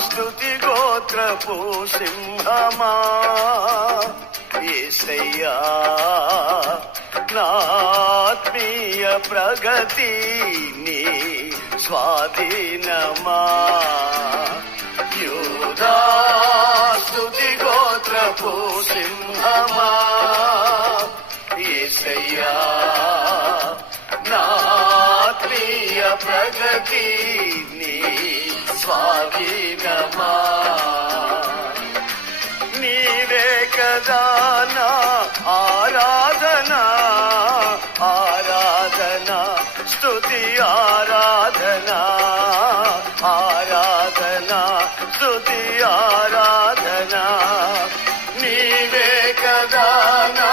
స్తుతి గోత్రపు సింహమా? ఏసయ్యా నాత్మీయ ప్రగతి నీ స్వాధీనమా? యూదా స్తుతి గోత్రపు సింహమా? ఏసయ్యా నాత్మీయ ప్రగతి నీ స్వాధీనమా నీవే కదా నా ఆరాధన ఆరాధన స్తుతి ఆరాధన ఆరాధన స్తుతి ఆరాధన. నీవే కదా నా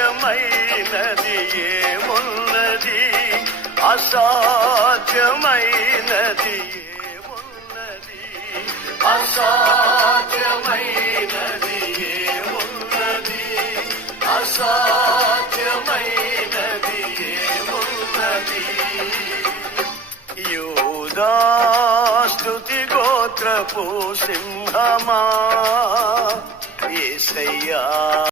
అసాధ్యమైనది ఏమున్నది? అసాధ్యమైనది ఏమున్నది? అసాధ్యమైనది ఏమున్నది? అసాధ్యమైనది ఏమున్నది? యూదా గోత్రపు సింహమా? ఏసయ్యా.